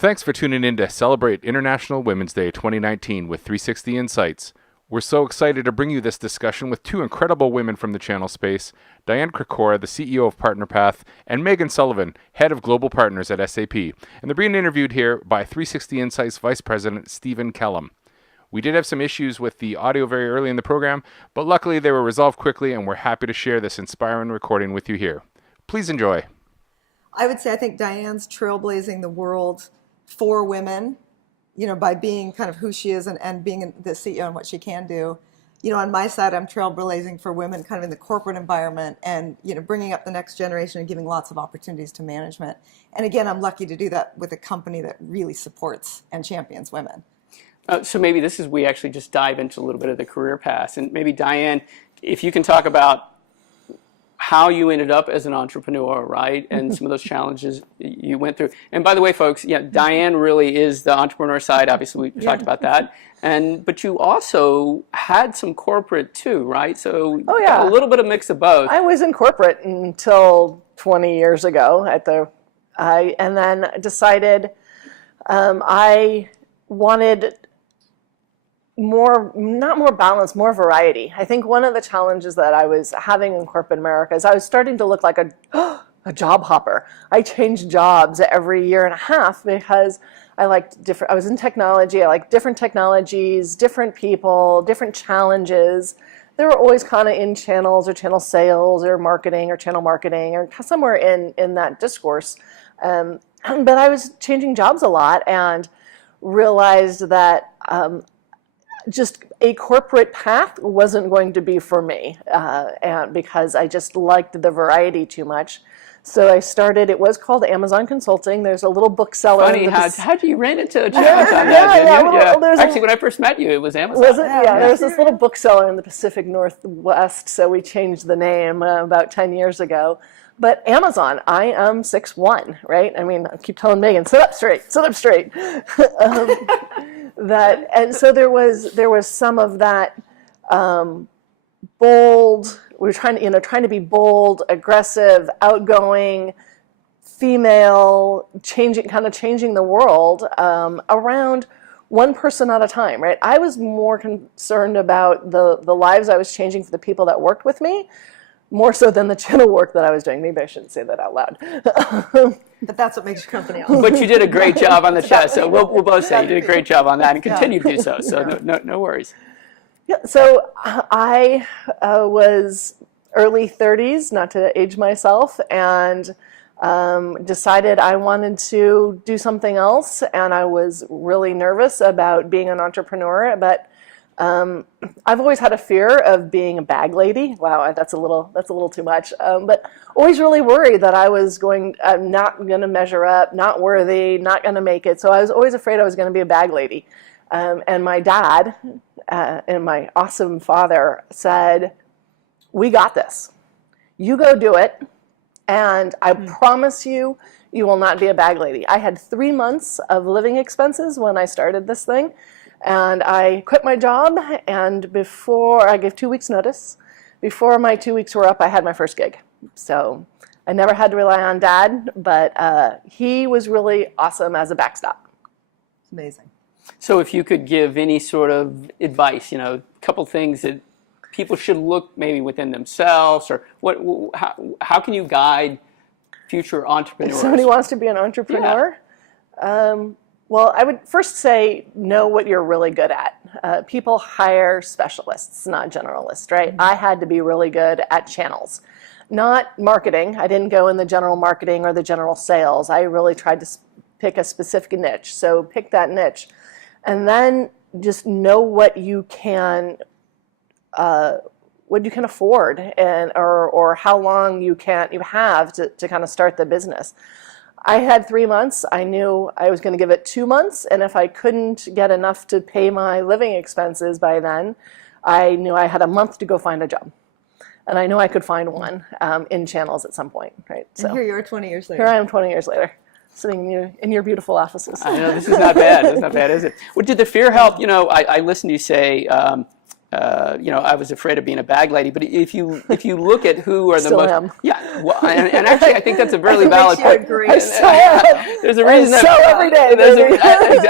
Thanks for tuning in to celebrate International Women's Day 2019 with 360 Insights. We're so excited to bring you this discussion with two incredible women from the channel space, Diane Krakora, the CEO of PartnerPath, and Meaghan Sullivan, Head of Global Partners at SAP. And they're being interviewed here by 360 Insights Vice President Steven Kellam. We did have some issues with the audio very early in the program, but luckily they were resolved quickly, and we're happy to share this inspiring recording with you here. Please enjoy. I would say I think Diane's trailblazing the world for women, by being kind of who she is and being the CEO and what she can do. On my side, I'm trailblazing for women kind of in the corporate environment and, bringing up the next generation and giving lots of opportunities to management. And again, I'm lucky to do that with a company that really supports and champions women. So maybe we actually just dive into a little bit of the career path. And maybe Diane, if you can talk about how you ended up as an entrepreneur, right? And some of those challenges you went through. And by the way, folks, Diane really is the entrepreneur side. Obviously, we talked about that. But you also had some corporate too, right? So a little bit of mix of both. I was in corporate until 20 years ago and then decided I wanted not more balance, more variety. I think one of the challenges that I was having in corporate America is I was starting to look like a job hopper. I changed jobs every year and a half because I was in technology. I liked different technologies, different people, different challenges. They were always kind of in channels or channel sales or marketing or channel marketing or somewhere in that discourse. But I was changing jobs a lot and realized that just a corporate path wasn't going to be for me, and because I just liked the variety too much. So I started, it was called Amazon Consulting. There's a little bookseller. Funny, how do you ran into a challenge on that? Actually, when I first met you, it was Amazon. Was it? Yeah, there was this little bookseller in the Pacific Northwest, so we changed the name about 10 years ago. But Amazon, I am 6'1", right? I mean, I keep telling Meaghan, sit up straight. And so there was some of that bold. We were trying to be bold, aggressive, outgoing, female, changing the world around one person at a time, right? I was more concerned about the lives I was changing for the people that worked with me, more so than the channel work that I was doing. Maybe I shouldn't say that out loud. But that's what makes your company awesome. But you did a great job on the chat, so we'll both say you did a great job on that and continue to do so, so no worries. Yeah, so I was early 30s, not to age myself, and decided I wanted to do something else, and I was really nervous about being an entrepreneur, but I've always had a fear of being a bag lady. Wow, that's a little too much. But always really worried that I was not going to measure up, not worthy, not going to make it. So I was always afraid I was going to be a bag lady. And my dad and my awesome father said, "We got this. You go do it, and I promise you, you will not be a bag lady." I had 3 months of living expenses when I started this thing. And I quit my job, and before I gave 2 weeks notice, before my 2 weeks were up, I had my first gig. So I never had to rely on Dad, but he was really awesome as a backstop. It's amazing. So if you could give any sort of advice, a couple things that people should look maybe within themselves, or how can you guide future entrepreneurs? If somebody wants to be an entrepreneur, well, I would first say know what you're really good at. People hire specialists, not generalists, right? I had to be really good at channels, not marketing. I didn't go in the general marketing or the general sales. I really tried to pick a specific niche. So pick that niche, and then just know what you can afford, and or how long you have to kind of start the business. I had 3 months. I knew I was going to give it 2 months, and if I couldn't get enough to pay my living expenses by then, I knew I had a month to go find a job. And I knew I could find one in channels at some point, right? So and here you are 20 years later. Here I am 20 years later, sitting in your beautiful offices. I know, this is not bad. It's not bad, is it? Well, did the fear help? I listened to you say, I was afraid of being a bag lady, but if you look at who are the Still most, am. Well, and actually, I think that's a really valid Makes you point. agree. There's a reason. every day.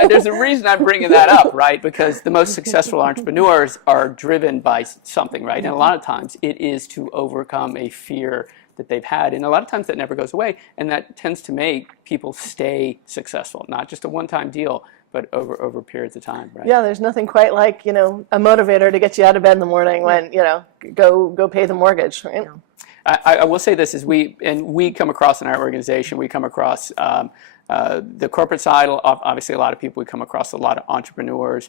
There's a reason I'm bringing that up, right? Because the most successful entrepreneurs are driven by something, right? And a lot of times it is to overcome a fear that they've had, and a lot of times that never goes away, and that tends to make people stay successful, not just a one-time deal, but over periods of time, right? Yeah, there's nothing quite like, a motivator to get you out of bed in the morning when, go pay the mortgage, right? I will say this, is we come across in our organization, we come across the corporate side, obviously a lot of people, we come across a lot of entrepreneurs.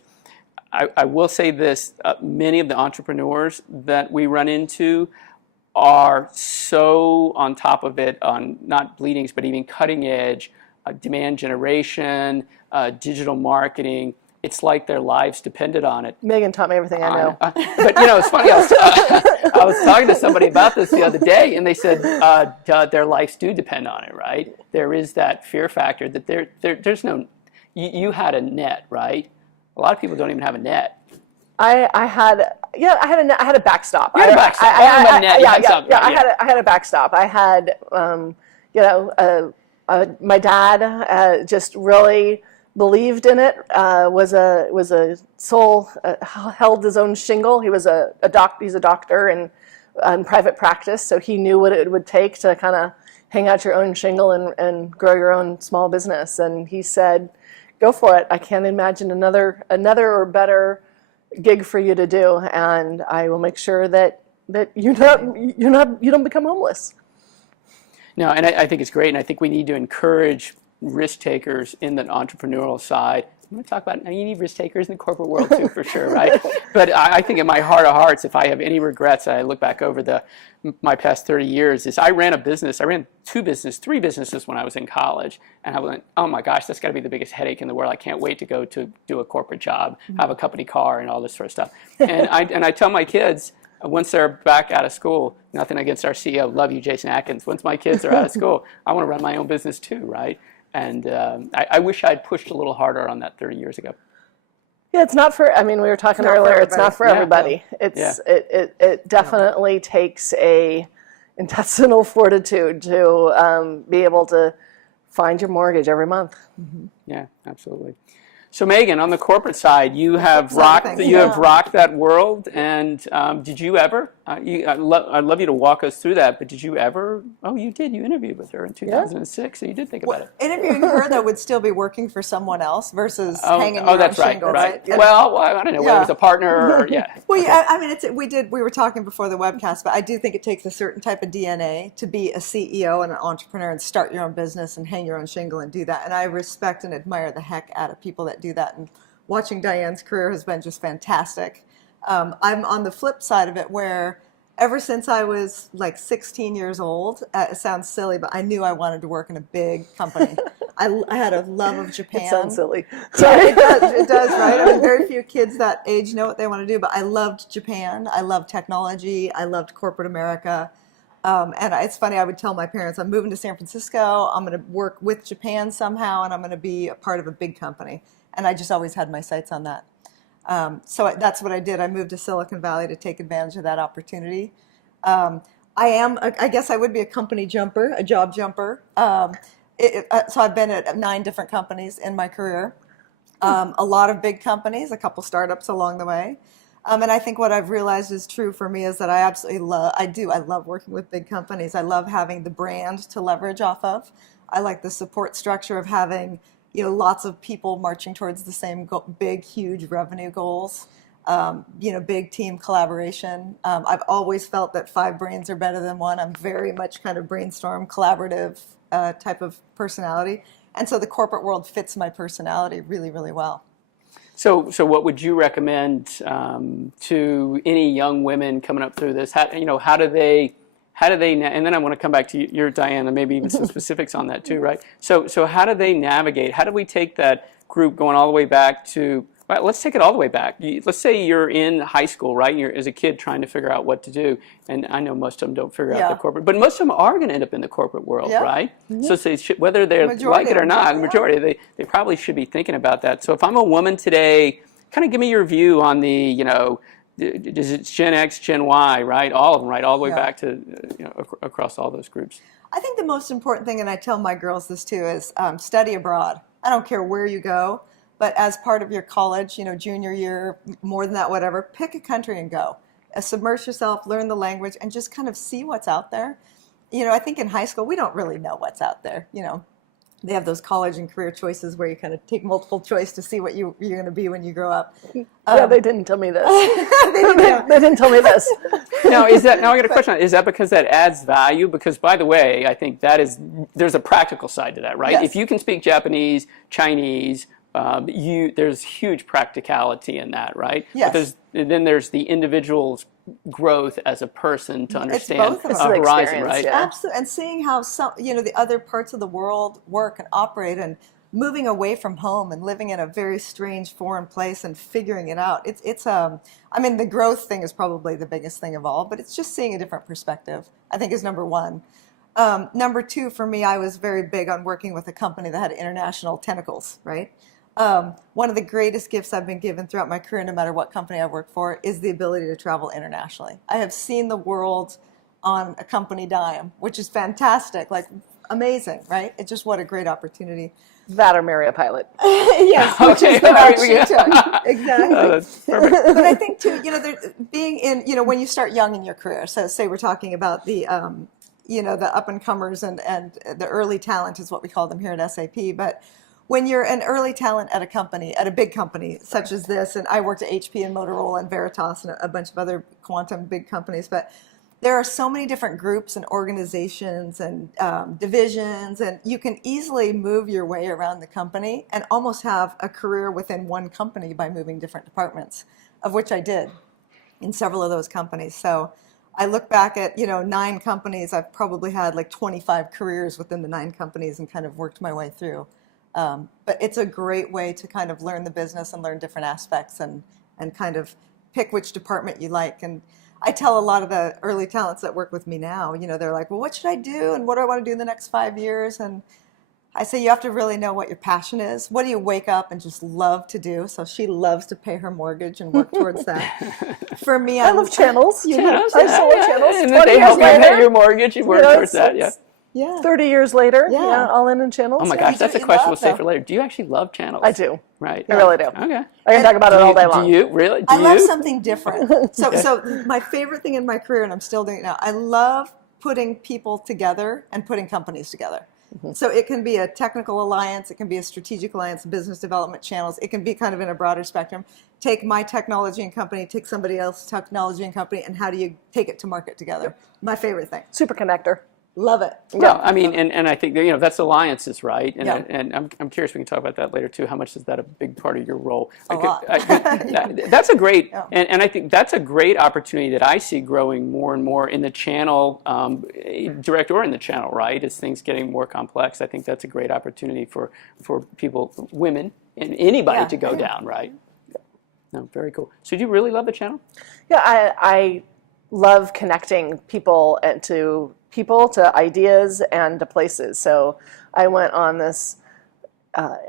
I will say this, many of the entrepreneurs that we run into are so on top of it on not bleeding, but even cutting edge, demand generation, digital marketing. It's like their lives depended on it. Meaghan taught me everything I know. But it's funny. I was talking to somebody about this the other day, and they said their lives do depend on it. Right? There is that fear factor that there's no. You had a net, right? A lot of people don't even have a net. I had a backstop. You had a backstop. I had a backstop. I had, my dad just really believed in it. Was a soul, held his own shingle. He was he's a doctor in private practice, so he knew what it would take to kind of hang out your own shingle and grow your own small business. And he said, "Go for it. I can't imagine another or better gig for you to do, and I will make sure that you don't become homeless." No, and I think it's great, and I think we need to encourage risk takers in the entrepreneurial side. I'm going to talk about, you need risk takers in the corporate world too, for sure, right? But I think in my heart of hearts, if I have any regrets, I look back over my past 30 years, is I ran three businesses when I was in college, and I went, oh my gosh, that's got to be the biggest headache in the world. I can't wait to go to do a corporate job, have a company car, and all this sort of stuff. And I tell my kids, once they're back out of school, nothing against our CEO, love you, Jason Atkins. Once my kids are out of school, I want to run my own business too, right? And I wish I'd pushed a little harder on that 30 years ago. Yeah, it's not for, we were talking earlier, it's not for everybody. It definitely takes a intestinal fortitude to be able to find your mortgage every month. Mm-hmm. Yeah, absolutely. So Meaghan, on the corporate side, you have rocked that world, and did you ever? I'd love you to walk us through that. But did you ever? Oh, you did. You interviewed with her in 2006, so you did think about it. Interviewing her though would still be working for someone else versus hanging your own shingle, right? Yeah. Well, I don't know whether it was a partner or Well, yeah, we were talking before the webcast, but I do think it takes a certain type of DNA to be a CEO and an entrepreneur and start your own business and hang your own shingle and do that. And I respect and admire the heck out of people that do that. And watching Diane's career has been just fantastic. I'm on the flip side of it, where ever since I was like 16 years old, it sounds silly, but I knew I wanted to work in a big company. I had a love of Japan. It sounds silly. Yeah, it does, right? I mean, very few kids that age know what they want to do, but I loved Japan. I loved technology. I loved corporate America. And it's funny, I would tell my parents, I'm moving to San Francisco, I'm going to work with Japan somehow, and I'm going to be a part of a big company. And I just always had my sights on that. So that's what I did. I moved to Silicon Valley to take advantage of that opportunity. I guess I would be a company jumper, a job jumper. So I've been at 9 different companies in my career. A lot of big companies, a couple startups along the way. And I think what I've realized is true for me is that I absolutely love working with big companies. I love having the brand to leverage off of. I like the support structure of having lots of people marching towards the same big, huge revenue goals, big team collaboration. I've always felt that 5 brains are better than 1. I'm very much kind of brainstorm, collaborative type of personality. And so the corporate world fits my personality really, really well. So what would you recommend to any young women coming up through this? How do they, and then I want to come back to your Diane, and maybe even some specifics on that too, right? So how do they navigate? How do we take that group going all the way back to, right, let's take it all the way back. Let's say you're in high school, right? And you're, as a kid, trying to figure out what to do. And I know most of them don't figure out the corporate, but most of them are going to end up in the corporate world, right? Mm-hmm. So whether they like it or not, the majority, they probably should be thinking about that. So if I'm a woman today, kind of give me your view on the, it's Gen X, Gen Y, right? All of them, right? All the way Yeah. back to across all those groups. I think the most important thing, and I tell my girls this too, is study abroad. I don't care where you go, but as part of your college, junior year, more than that, whatever, pick a country and go. Submerge yourself, learn the language, and just kind of see what's out there. I think in high school, we don't really know what's out there. They have those college and career choices where you kind of take multiple choice to see what you're going to be when you grow up. Yeah, they didn't tell me this. They They didn't tell me this. Now I got a question. Is that because that adds value? Because, by the way, I think there's a practical side to that, right? Yes. If you can speak Japanese, Chinese, there's huge practicality in that, right? Yes. But then there's the individual's growth as a person to understand both of them. a It's the horizon, experience, right? yeah. Absolutely, and seeing how the other parts of the world work and operate, and moving away from home and living in a very strange foreign place and figuring it out. I mean, the growth thing is probably the biggest thing of all, but it's just seeing a different perspective, I think, is number one. Number two, for me, I was very big on working with a company that had international tentacles, right? One of the greatest gifts I've been given throughout my career, no matter what company I work for, is the ability to travel internationally. I have seen the world on a company dime, which is fantastic, like amazing, right? It's just what a great opportunity. That or marry a pilot. Yes, which Okay, is the all right, route we she got- took. Exactly. Oh, that's perfect. But I think too, being in, when you start young in your career, so say we're talking about the up and comers and the early talent is what we call them here at SAP. But when you're an early talent at a company, at a big company such as this, and I worked at HP and Motorola and Veritas and a bunch of other quantum big companies, but there are so many different groups and organizations and divisions, and you can easily move your way around the company and almost have a career within one company by moving different departments, of which I did in several of those companies. So I look back at, 9 companies. I've probably had like 25 careers within the 9 companies and kind of worked my way through. But it's a great way to kind of learn the business and learn different aspects and kind of pick which department you like. And I tell a lot of the early talents that work with me now, they're like, well, what should I do? And what do I want to do in the next 5 years? And I say, you have to really know what your passion is. What do you wake up and just love to do? So she loves to pay her mortgage and work towards that. For me, I love channels. Channels, I sold channels. And 20 then they years help you later. pay your mortgage. You work towards that, yeah. Yeah. 30 years later, Yeah. all in channels. Oh my Yeah, gosh, you that's do a what you question we'll love, save though. for later. Do you actually love channels? I do. Right. I really do. Okay. I can talk about it all day long. Do you really? Do I love you? something different. So my favorite thing in my career, and I'm still doing it now, I love putting people together and putting companies together. Mm-hmm. So it can be a technical alliance, it can be a strategic alliance, business development channels, it can be kind of in a broader spectrum. Take my technology and company, take somebody else's technology and company, and how do you take it to market together? My favorite thing. Super connector. Love it. Well, I mean, and I think that, that's alliances, right? And Yeah. and I'm curious. We can talk about that later too. How much is that a big part of your role? A lot. That's a great, Yeah. and I think that's a great opportunity that I see growing more and more in the channel, direct or in the channel, right? As things getting more complex, I think that's a great opportunity for people, women, and anybody Yeah, to go yeah. down, right? No, very cool. So do you really love the channel? Yeah, I love connecting people to ideas and to places. So I went on this,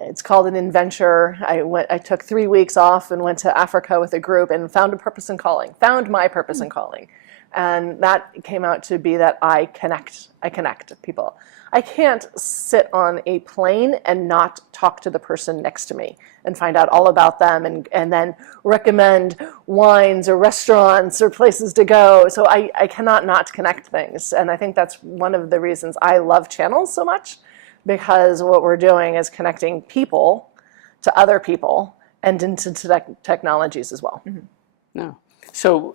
it's called an adventure. I took 3 weeks off and went to Africa with a group and found my purpose and calling. And that came out to be that I connect people. I can't sit on a plane and not talk to the person next to me and find out all about them and then recommend wines or restaurants or places to go. So I cannot not connect things. And I think that's one of the reasons I love channels so much, because what we're doing is connecting people to other people and into technologies as well. Mm-hmm. No. So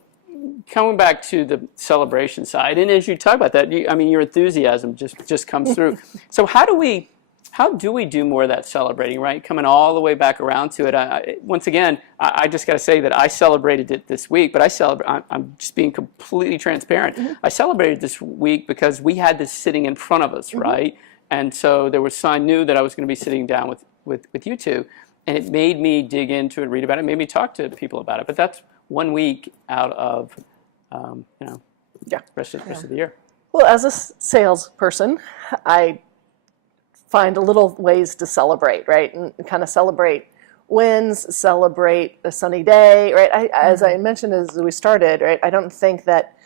coming back to the celebration side, and as you talk about that, your enthusiasm just comes through. So how do we do more of that celebrating, right? Coming all the way back around to it. Once again, I just got to say that I celebrated it this week, but I'm just being completely transparent. Mm-hmm. I celebrated this week because we had this sitting in front of us, mm-hmm. right? And so I knew that I was going to be sitting down with you two, and it made me dig into it, read about it, made me talk to people about it. But that's 1 week out of, rest of the year. Well, as a salesperson, I find little ways to celebrate, right? And kind of celebrate wins, celebrate a sunny day, right? As I mentioned as we started, right, I don't think that,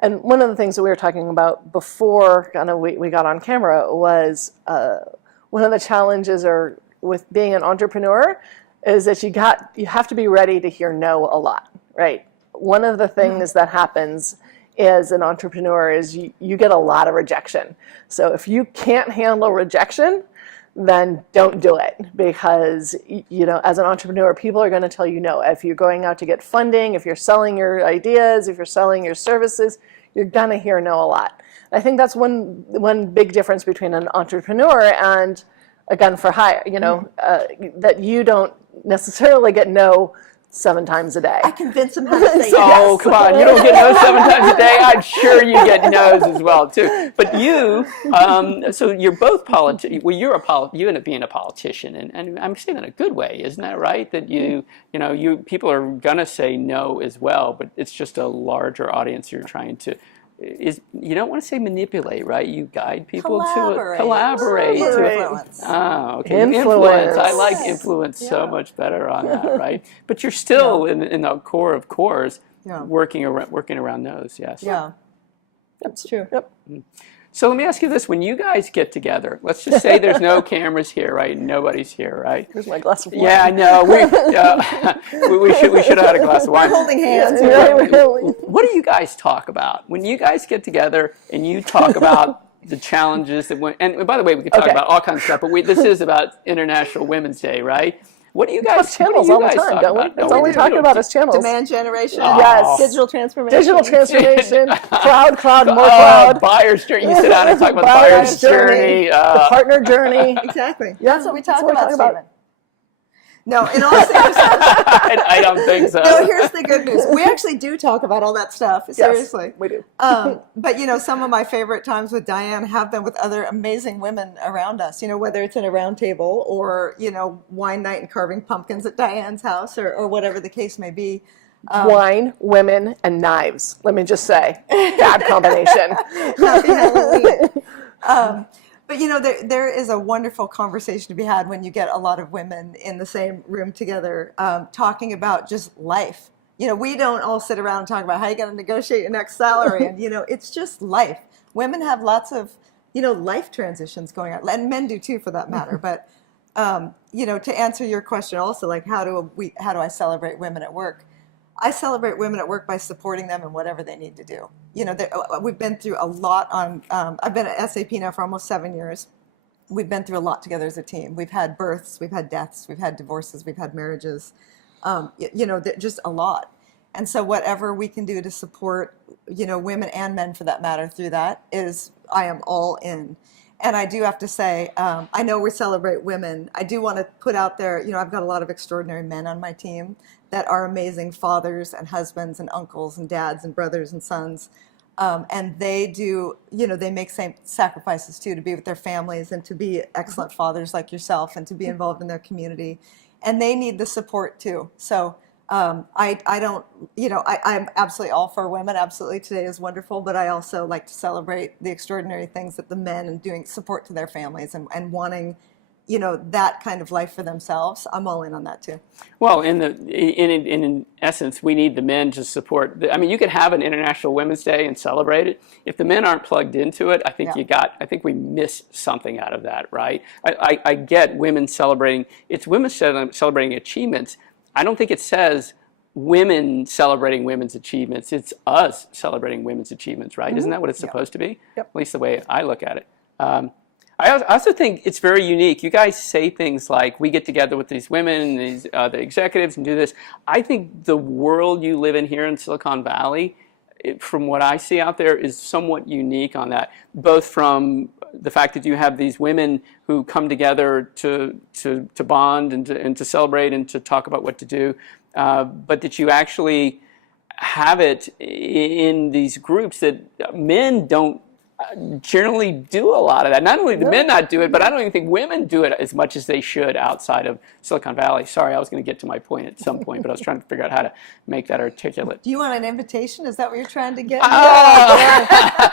and one of the things that we were talking about before kind of we got on camera was one of the challenges with being an entrepreneur is that you have to be ready to hear no a lot, right? One of the things that happens as an entrepreneur is you get a lot of rejection. So if you can't handle rejection, then don't do it, because as an entrepreneur, people are going to tell you no. If you're going out to get funding, if you're selling your ideas, if you're selling your services, you're going to hear no a lot. I think that's one big difference between an entrepreneur and a gun for hire, that you don't necessarily get no 7 times a day. I convince them how to say yes. Oh, come on. You don't get no's 7 times a day. I'm sure you get no's as well, too. But you, so you're both politicians. Well, you end up being a politician, and I'm saying in a good way, isn't that right? That people are going to say no as well, but it's just a larger audience you're trying to, you don't want to say manipulate, right? You guide people to collaborate. Influence. Oh, okay. Influence. I like influence so much better on that, right? But you're still in the core of cores, working around those. Yes. Yeah, that's true. Yep. So let me ask you this: when you guys get together, let's just say there's no cameras here, right? Nobody's here, right? Here's my glass of wine. Yeah, I know. We should have had a glass of wine. We're holding hands. What do you guys talk about when you guys get together and you talk about the challenges that went? And by the way, we could talk about all kinds of stuff, but this is about International Women's Day, right? What do you guys? Channels all the time, don't we? That's all we talk about is channels. Demand generation. Yes. Digital transformation. Digital transformation. Cloud, more cloud. Buyer's journey. You sit down and talk about the buyer's journey. The partner journey. Exactly. Yeah, that's what we talk about, Steven. No, in all seriousness. I don't think so. No, here's the good news. We actually do talk about all that stuff. Seriously. Yes, we do. But, some of my favorite times with Diane have been with other amazing women around us, whether it's in a round table or, wine night and carving pumpkins at Diane's house or whatever the case may be. Wine, women, and knives. Let me just say, bad combination. Happy Halloween. But there is a wonderful conversation to be had when you get a lot of women in the same room together talking about just life. We don't all sit around and talk about how you're going to negotiate your next salary. And, it's just life. Women have lots of, life transitions going on. And men do too, for that matter. But, to answer your question also, like how do I celebrate women at work? I celebrate women at work by supporting them in whatever they need to do. We've been through a lot I've been at SAP now for almost 7 years. We've been through a lot together as a team. We've had births, we've had deaths, we've had divorces, we've had marriages, just a lot. And so whatever we can do to support, women and men for that matter through that I am all in. And I do have to say, I know we celebrate women. I do want to put out there, I've got a lot of extraordinary men on my team that are amazing fathers and husbands and uncles and dads and brothers and sons. And they do, they make same sacrifices too to be with their families and to be excellent fathers like yourself and to be involved in their community. And they need the support too. So I'm absolutely all for women. Absolutely, today is wonderful. But I also like to celebrate the extraordinary things that the men and doing support to their families and wanting, that kind of life for themselves. I'm all in on that too. Well, in essence, we need the men to support. You could have an International Women's Day and celebrate it. If the men aren't plugged into it, I think we miss something out of that, right? I get women celebrating. It's women celebrating achievements. I don't think it says women celebrating women's achievements. It's us celebrating women's achievements, right? Mm-hmm. Isn't that what it's supposed to be? Yep. At least the way I look at it. I also think it's very unique. You guys say things like, we get together with these women, the executives, and do this. I think the world you live in here in Silicon Valley, from what I see out there, is somewhat unique on that, both from the fact that you have these women who come together to bond and to celebrate and to talk about what to do, but that you actually have it in these groups that men don't generally do a lot of that. Not only do men not do it, but I don't even think women do it as much as they should outside of Silicon Valley. Sorry, I was going to get to my point at some point, but I was trying to figure out how to make that articulate. Do you want an invitation? Is that what you're trying to get?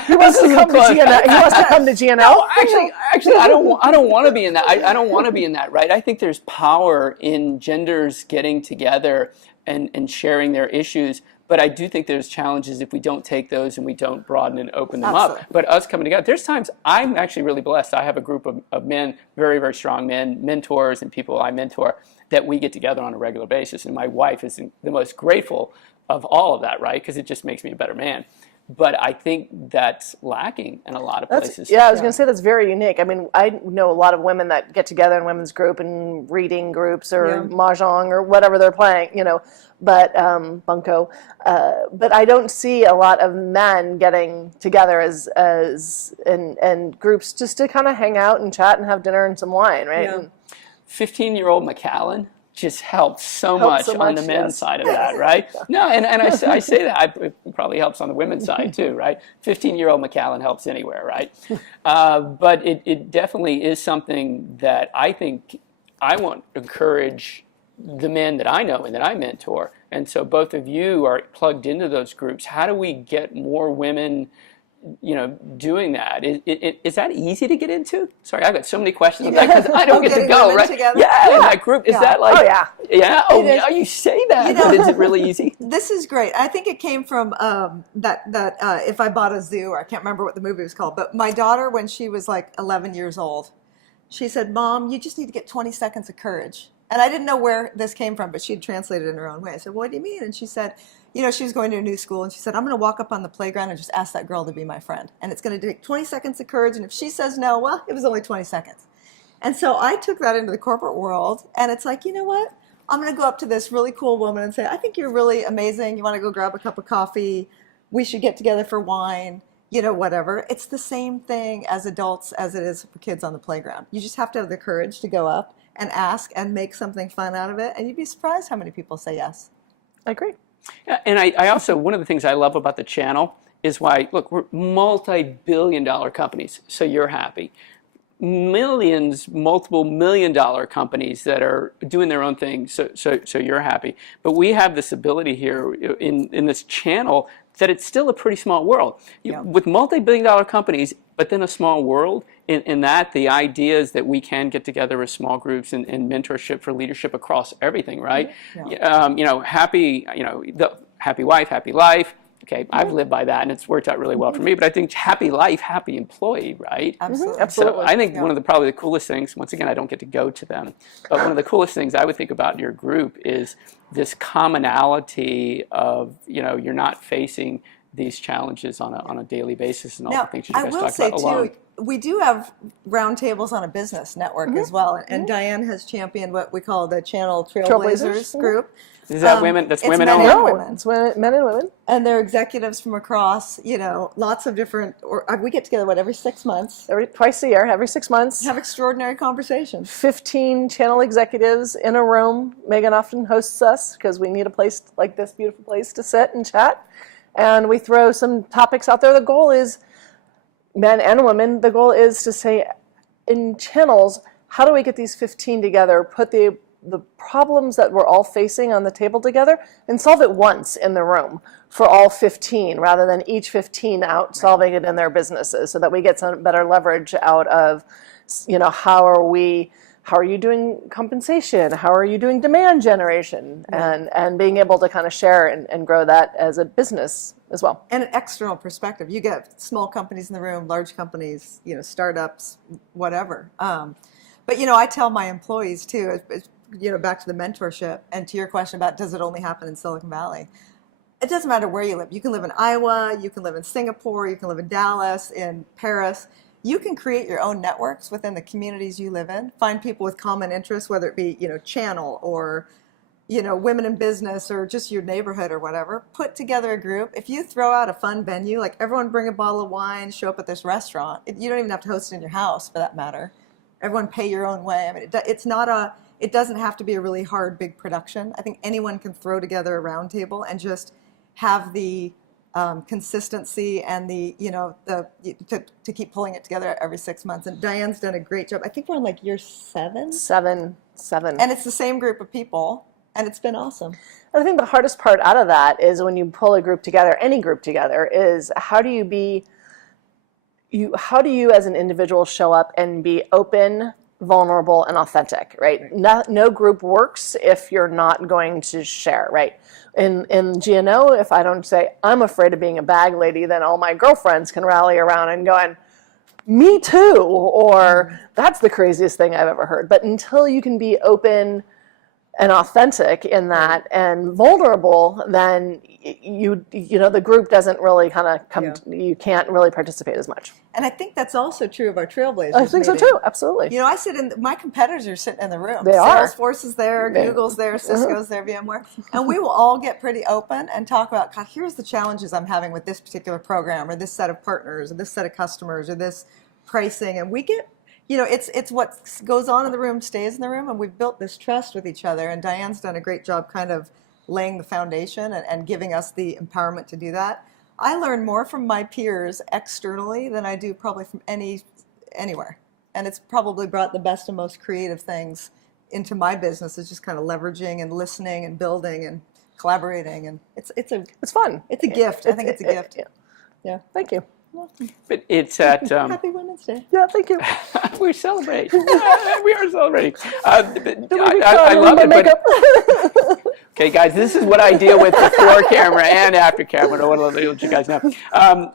He wants to come to GNL. He wants to come to GNL. No, actually, I don't want to be in that. I don't want to be in that, right? I think there's power in genders getting together and sharing their issues. But I do think there's challenges if we don't take those and we don't broaden and open them up. But us coming together, there's times I'm actually really blessed. I have a group of men, very, very strong men, mentors and people I mentor, that we get together on a regular basis. And my wife is the most grateful of all of that, right? Because it just makes me a better man. But I think that's lacking in a lot of places. I was going to say that's very unique. I mean, I know a lot of women that get together in women's group and reading groups or mahjong or whatever they're playing, but bunko. But I don't see a lot of men getting together as in groups just to kind of hang out and chat and have dinner and some wine, right? Yeah. 15-year-old McAllen just helps so much on the men's side of that, right? No, and I say that. It probably helps on the women's side too, right? 15-year-old McAllen helps anywhere, right? But it definitely is something that I think I want to encourage the men that I know and that I mentor. And so both of you are plugged into those groups. How do we get more women doing that? Is that easy to get into? Sorry, I've got so many questions on that because I don't get to go, right? Yeah, in that group. Is that like, you say that, but is it really easy? This is great. I think it came from that If I Bought a Zoo, or I can't remember what the movie was called, but my daughter, when she was like 11 years old, she said, "Mom, you just need to get 20 seconds of courage." And I didn't know where this came from, but she'd translated it in her own way. I said, "What do you mean?" And she said, she was going to a new school, and she said, "I'm going to walk up on the playground and just ask that girl to be my friend. And it's going to take 20 seconds of courage. And if she says no, well, it was only 20 seconds. And so I took that into the corporate world, and it's like, you know what? I'm going to go up to this really cool woman and say, "I think you're really amazing. You want to go grab a cup of coffee? We should get together for wine." Whatever. It's the same thing as adults as it is for kids on the playground. You just have to have the courage to go up and ask and make something fun out of it. And you'd be surprised how many people say yes. I agree. Yeah, and I also, one of the things I love about the channel is look, we're multi-billion-dollar companies, so you're happy. Multiple million-dollar companies that are doing their own thing, so you're happy. But we have this ability here in this channel that it's still a pretty small world. With multi-billion-dollar companies, but then a small world, in that the idea is that we can get together as small groups and mentorship for leadership across everything, right? The happy wife, happy life. Okay, I've lived by that, and it's worked out really well for me. But I think happy life, happy employee, right? Absolutely. So I think one of probably the coolest things, once again, I don't get to go to them, but one of the coolest things I would think about in your group is this commonality of, you're not facing these challenges on a daily basis and all the things you guys talk about alone. We do have roundtables on a business network as well, and Diane has championed what we call the Channel Trailblazers group. Is that women? That's women men only? and women. It's men and women. And they're executives from across, lots of different, we get together, every 6 months? Twice a year, every 6 months. Have extraordinary conversations. 15 channel executives in a room. Meaghan often hosts us because we need a place like this beautiful place to sit and chat. And we throw some topics out there. The goal is, men and women, the goal is to say, in channels, how do we get these 15 together, put the problems that we're all facing on the table together and solve it once in the room for all 15 rather than each 15 out solving it in their businesses, so that we get some better leverage out of, how are you doing compensation? How are you doing demand generation? And being able to kind of share and grow that as a business as well. And an external perspective. You get small companies in the room, large companies, startups, whatever. But, I tell my employees too, back to the mentorship and to your question about does it only happen in Silicon Valley? It doesn't matter where you live. You can live in Iowa, you can live in Singapore, you can live in Dallas, in Paris. You can create your own networks within the communities you live in. Find people with common interests, whether it be, channel or, women in business or just your neighborhood or whatever. Put together a group. If you throw out a fun venue, like everyone bring a bottle of wine, show up at this restaurant. You don't even have to host it in your house for that matter. Everyone pay your own way. I mean, it doesn't have to be a really hard, big production. I think anyone can throw together a round table and just have the consistency and the, to keep pulling it together every 6 months. And Diane's done a great job. I think we're on like year 7. Seven. And it's the same group of people, and it's been awesome. I think the hardest part out of that is when you pull a group together, any group together, is how do you as an individual show up and be open, vulnerable, and authentic, right? No group works if you're not going to share, right? In GNO, if I don't say, I'm afraid of being a bag lady, then all my girlfriends can rally around and going, me too, or that's the craziest thing I've ever heard. But until you can be open and authentic in that and vulnerable, then the group doesn't really kind of come. You can't really participate as much. And I think that's also true of our Trailblazers. I think so too. Absolutely. I sit in. My competitors are sitting in the room. They are. Salesforce is there. Google's there. Cisco's there. VMware, and we will all get pretty open and talk about, God, here's the challenges I'm having with this particular program, or this set of partners, or this set of customers, or this pricing, and we get. It's what goes on in the room stays in the room, and we've built this trust with each other, and Diane's done a great job kind of laying the foundation and giving us the empowerment to do that. I learn more from my peers externally than I do probably from anywhere, and it's probably brought the best and most creative things into my business. It's just kind of leveraging and listening and building and collaborating, and it's fun. It's a gift. I think it's a gift. Yeah. Thank you. But it's at Happy Women's Day. Yeah, thank you. we celebrate. We are celebrating. I love it. But, okay, guys, this is what I deal with before camera and after camera. I want to let you guys know.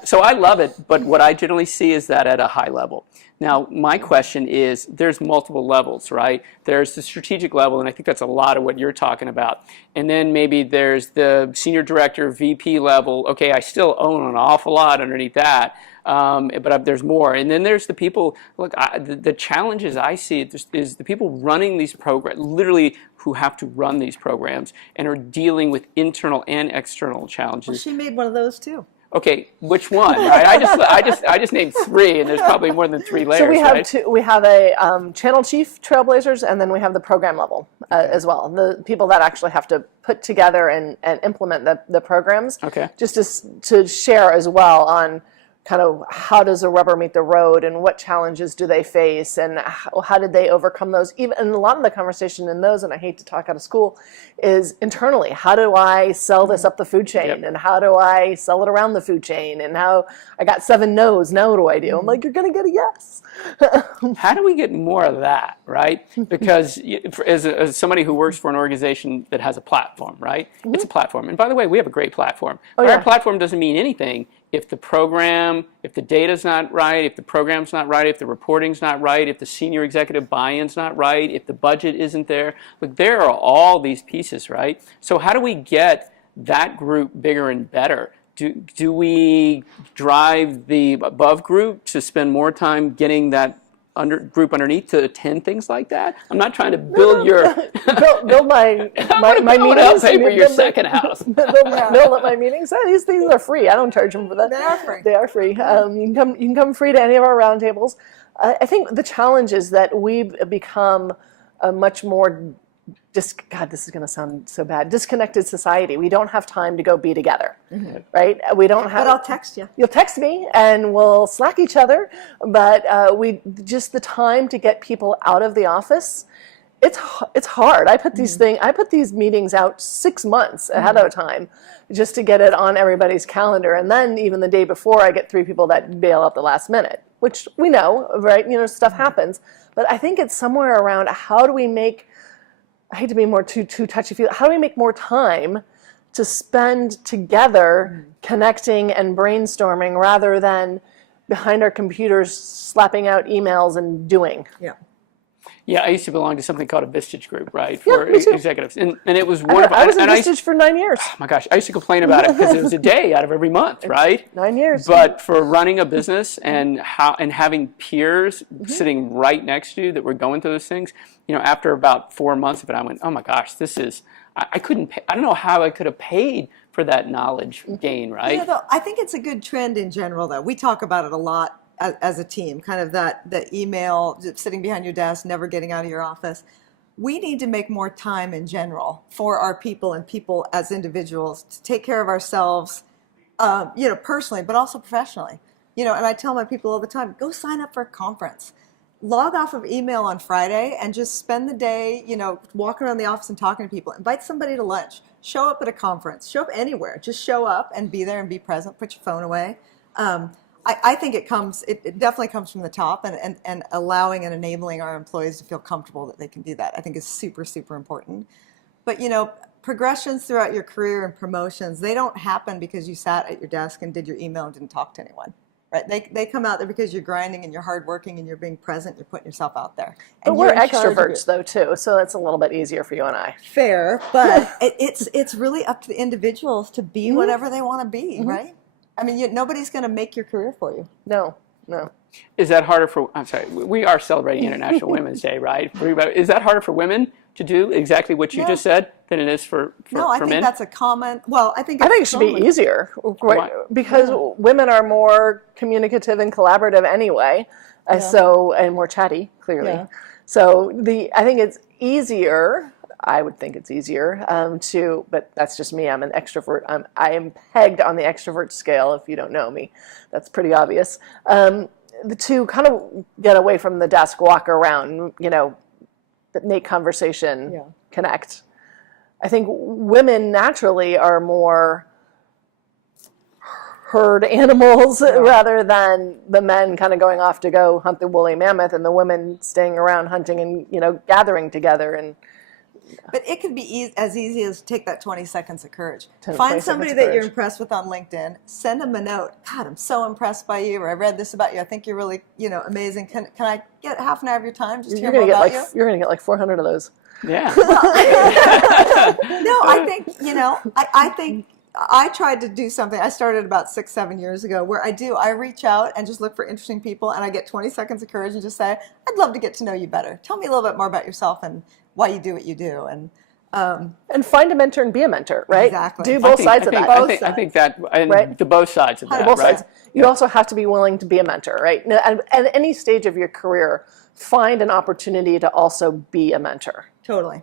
So I love it, but what I generally see is that at a high level. Now, my question is, there's multiple levels, right? There's the strategic level, and I think that's a lot of what you're talking about. And then maybe there's the senior director, VP level. Okay, I still own an awful lot underneath that, but there's more. And then there's the people, look, the challenges I see is the people running these programs, literally who have to run these programs and are dealing with internal and external challenges. Well, she made one of those too. Okay, which one? Right? I just named 3, and there's probably more than 3 layers. So we have right? we have a channel chief Trailblazers, and then we have the program level as well. The people that actually have to put together and implement the programs. Okay. Just to share as well on kind of how does the rubber meet the road and what challenges do they face and how did they overcome those. Even and a lot of the conversation in those, and I hate to talk out of school, is internally. How do I sell this up the food chain? Yep. And how do I sell it around the food chain? And how I got 7 no's, now what do I do? I'm like, you're going to get a yes. How do we get more of that, right? Because as somebody who works for an organization that has a platform, right? Mm-hmm. It's a platform. And by the way, we have a great platform. But our platform doesn't mean anything if the program, if the data's not right, if the program's not right, if the reporting's not right, if the senior executive buy-in's not right, if the budget isn't there. Look, there are all these pieces, right? So how do we get that group bigger and better? Do we drive the above group to spend more time getting that group underneath to attend things like that? I'm not trying to build your build my meetings. Pay for your second house. Build up my meetings. These things are free. I don't charge them for that. They are free. They are free. You can come free to any of our roundtables. I think the challenge is that we've become a much more God, this is going to sound so bad. Disconnected society. We don't have time to go be together, right? We don't have. But I'll text you. You'll text me, and we'll Slack each other. But just the time to get people out of the office. It's hard. I put these meetings out 6 months ahead of time, just to get it on everybody's calendar. And then even the day before, I get 3 people that bail out the last minute, which we know, right? Stuff happens. But I think it's somewhere around how do we make. I hate to be more too touchy-feely. How do we make more time to spend together connecting and brainstorming rather than behind our computers slapping out emails and doing? Yeah. Yeah, I used to belong to something called a Vistage group, right, Yeah, for me too. executives, and it was wonderful. I was in Vistage for 9 years. Oh my gosh, I used to complain about it because it was a day out of every month, right? 9 years. But for running a business and having peers sitting right next to you that were going through those things, after about 4 months of it, I went, oh my gosh, this is. I couldn't. I don't know how I could have paid for that knowledge gain, right? I think it's a good trend in general, though. We talk about it a lot as a team, kind of the email, sitting behind your desk, never getting out of your office. We need to make more time in general for our people and people as individuals to take care of ourselves, Personally, but also professionally. And I tell my people all the time, go sign up for a conference. Log off of email on Friday and just spend the day, walking around the office and talking to people. Invite somebody to lunch. Show up at a conference. Show up anywhere. Just show up and be there and be present. Put your phone away. I think it definitely comes from the top, and allowing and enabling our employees to feel comfortable that they can do that, I think is super, super important. But, progressions throughout your career and promotions, they don't happen because you sat at your desk and did your email and didn't talk to anyone. Right? They come out there because you're grinding and you're hardworking and you're being present, you're putting yourself out there. And but we're extroverts though too, so that's a little bit easier for you and I. Fair, but it's really up to the individuals to be whatever they want to be, right? I mean, nobody's going to make your career for you. No. Is that harder for, I'm sorry, we are celebrating International Women's Day, right? Is that harder for women to do exactly what you just said than it is for men? No, I think that's a common, I think it should be easier, right? Because women are more communicative and collaborative anyway, and more chatty, clearly. Yeah. So I think it's easier. I would think it's easier but that's just me. I'm an extrovert. I am pegged on the extrovert scale. If you don't know me, that's pretty obvious. To kind of get away from the desk, walk around, make conversation, connect. I think women naturally are more herd animals rather than the men kind of going off to go hunt the woolly mammoth and the women staying around hunting and gathering together. But it could be as easy as take that 20 seconds of courage. Find somebody that you're impressed with on LinkedIn. Send them a note. God, I'm so impressed by you, or I read this about you. I think you're really, amazing. Can I get half an hour of your time just to hear more about you? You're going to get like 400 of those. Yeah. No, I think, I think I tried to do something. I started about 6-7 years ago where I reach out and just look for interesting people, and I get 20 seconds of courage and just say, I'd love to get to know you better. Tell me a little bit more about yourself and why you do what you do, and find a mentor and be a mentor, right? Exactly. Do both sides of that. I think that, right? The both sides of that, both right? sides. You also have to be willing to be a mentor, right? At any stage of your career, find an opportunity to also be a mentor. Totally.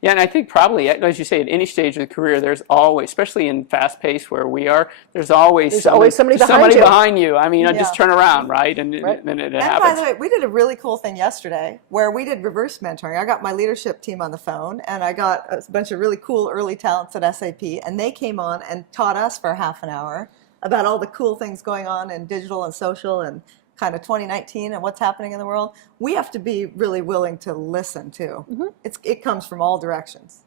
Yeah, and I think probably, as you say, at any stage of the career, there's always, especially in fast pace where we are, there's always somebody behind you. I mean, just turn around, right? And it happens. By the way, we did a really cool thing yesterday where we did reverse mentoring. I got my leadership team on the phone, and I got a bunch of really cool early talents at SAP, and they came on and taught us for half an hour about all the cool things going on in digital and social and kind of 2019 and what's happening in the world. We have to be really willing to listen too. Mm-hmm. It comes from all directions.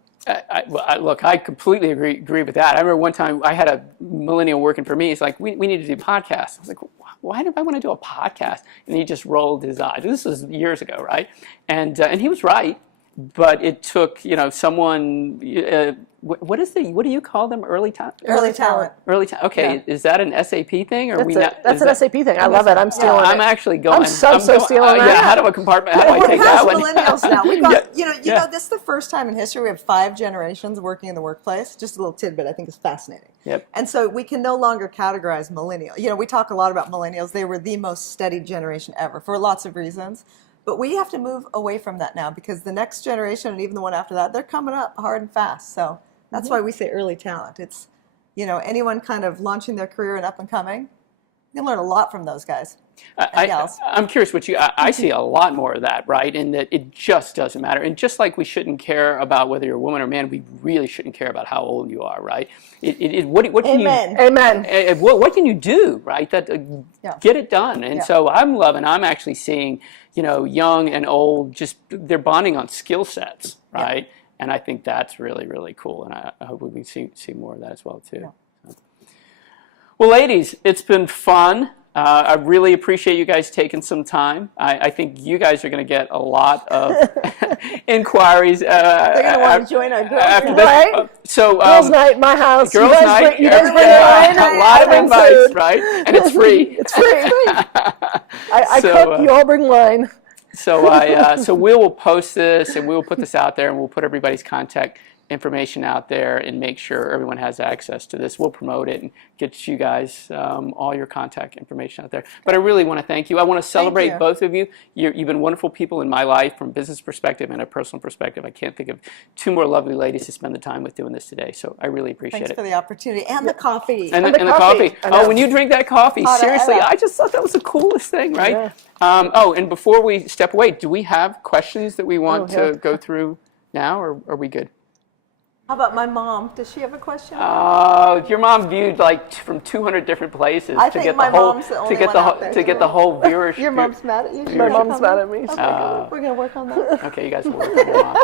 Look, I completely agree with that. I remember one time I had a millennial working for me. It's like, we need to do podcasts. I was like, why do I want to do a podcast? And he just rolled his eyes. This was years ago, right? And he was right, but it took someone. What do you call them? Early talent. Okay, is that an SAP thing, or that's an SAP thing? I love it. I'm stealing it. I'm actually going. I'm so stealing that. Yeah. How do I take that one? Millennials now. We've got this is the first time in history we have 5 generations working in the workplace. Just a little tidbit I think is fascinating. Yep. And so we can no longer categorize millennial. We talk a lot about millennials. They were the most studied generation ever for lots of reasons. But we have to move away from that now because the next generation and even the one after that, they're coming up hard and fast. So that's why we say early talent. It's, anyone kind of launching their career and up and coming, you can learn a lot from those guys. I'm curious what I see a lot more of that, right? In that it just doesn't matter. And just like we shouldn't care about whether you're a woman or man, we really shouldn't care about how old you are, right? What can Amen. What can you do, right? Get it done. And so I'm actually seeing, young and old, just they're bonding on skill sets, right? Yeah. And I think that's really, really cool. And I hope we can see more of that as well, too. Yeah. Well, ladies, it's been fun. I really appreciate you guys taking some time. I think you guys are going to get a lot of inquiries. They're going to want to join our girls after night. This. Girls' night, my house. Girls' night. You guys bring wine. A lot of invites, right? And it's free. It's free. I cook. You all bring wine. So we will post this and we will put this out there and we'll put everybody's contact information out there and make sure everyone has access to this. We'll promote it and get you guys all your contact information out there. But I really want to thank you. I want to celebrate you. both of you. You've been wonderful people in my life from a business perspective and a personal perspective. I can't think of two more lovely ladies to spend the time with doing this today. So I really appreciate Thanks it. for the opportunity and the coffee. And the coffee. coffee. Oh, when you drink that coffee, Hot seriously, Ella. I just thought that was the coolest thing, right? Yeah. And before we step away, do we have questions that we want yeah. to go through now, or are we good? How about my mom? Does she have a question? Your mom viewed like from 200 different places I to think get my the whole mom's the to only get one the out whole there to get too. the whole viewership. Your mom's mad at you? My mom's mad at me. Okay, good. We're going to work on that. Okay, you guys will work on your mom.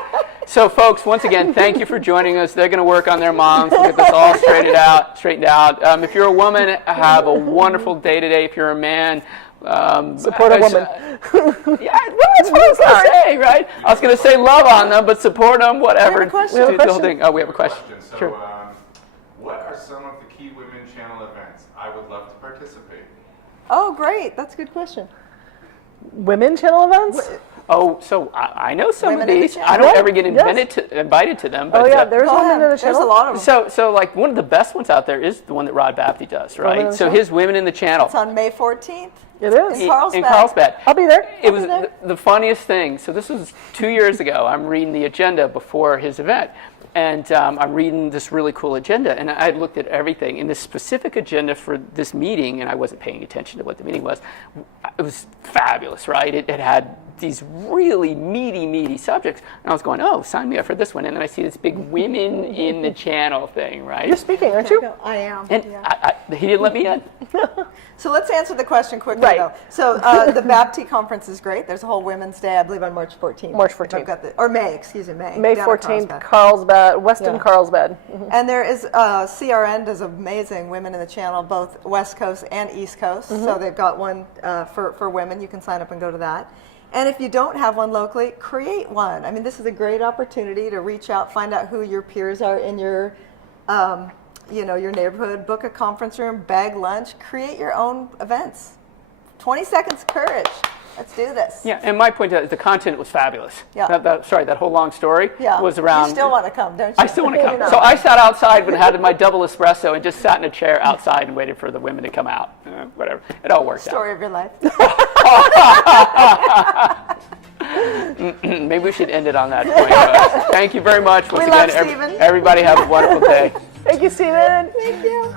So, folks, once again, thank you for joining us. They're going to work on their moms. We'll get this all straightened out. If you're a woman, have a wonderful day today. If you're a man, Support a woman. Yeah, well, that's what I was going to say, right? I was going to say love on them, but support them, whatever. We have a question. Do We have a the whole question. thing. Oh, we have a question. So, Sure. what are some of the key Women Channel events? I would love to participate. Oh, great. That's a good question. Women channel events? Oh, so I know some Women of in the these. channel. I don't Yeah, ever get yes. invited to them. But, Oh yeah, there's Go women ahead. in the There's channel. a lot of them. So like one of the best ones out there is the one that Rod Bapty does, Women in right? the So Channel. his Women in the Channel. It's on May 14th. It is. In Carlsbad. In Carlsbad. I'll be there. It was there. the funniest thing. So this was 2 years ago. I'm reading the agenda before his event. And I'm reading this really cool agenda. And I looked at everything. In this specific agenda for this meeting, and I wasn't paying attention to what the meeting was, it was fabulous, right? It had these really meaty subjects. And I was going, oh, sign me up for this one. And then I see this big Women in the Channel thing, right? You're speaking, aren't you? I am. And yeah. he didn't let me in. So let's answer the question quickly, Right. though. So the Bapty conference is great. There's a whole Women's Day, I believe, on March 14th. March If I've 14th. got or May, excuse me, May. May down at 14th, Carlsbad. Carlsbad, Weston Yeah. Carlsbad. And there is CRN does amazing Women in the Channel, both West Coast and East Coast. So they've got one for women. You can sign up and go to that. And if you don't have one locally, create one. I mean, this is a great opportunity to reach out, find out who your peers are in your, your neighborhood. Book a conference room, bag lunch, create your own events. 20 seconds courage. Let's do this. Yeah, and my point is the content was fabulous. Yeah. That whole long story Yeah. was around. You still want to come, don't you? I still want to come. Maybe not. So I sat outside and had my double espresso and just sat in a chair outside and waited for the women to come out. Whatever. It all worked Story of your life. out. Maybe we should end it on that point. Thank you very much. Once We love again, Steven. everybody have a wonderful day. Thank you, Steven. Thank you.